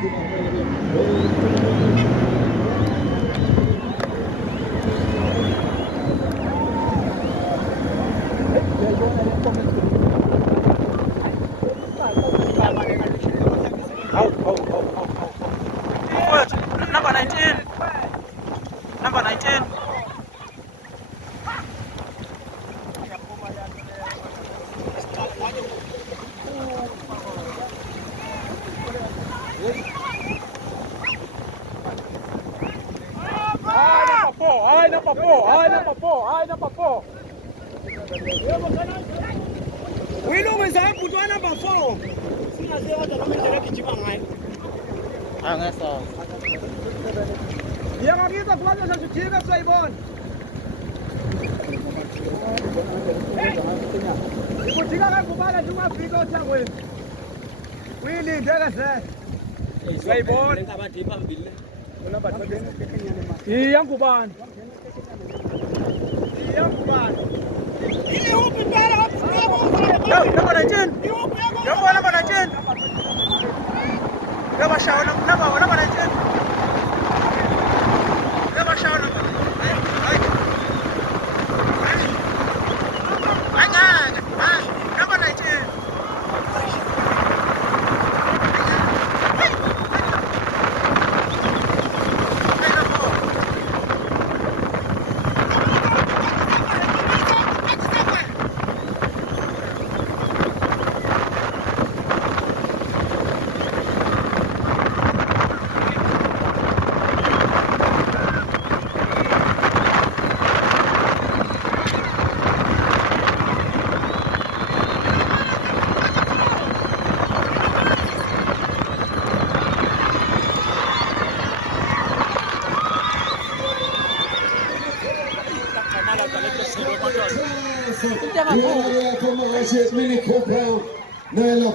Number 19. Number 19. Number 4. Wino mwenzaangu mtu number 4. Sina zile watu wanaoendelea kijiba ngai. Ngasa. Ya ngakita kwanza sasa tukiwe sasa ibon. Ikutika kakubala tuma Afrika uthangweni. Wili ndeka sasa. Sasa ibon. Ngabadi phambili. Unaba thobeni Khekhenyane ma. Iyangu bani. Iyangu bani. Ile upi pala hapo. Number 19. Number 19. Ndabashwala number 19. Ndabashwala number. Number 19. Minicooper, na la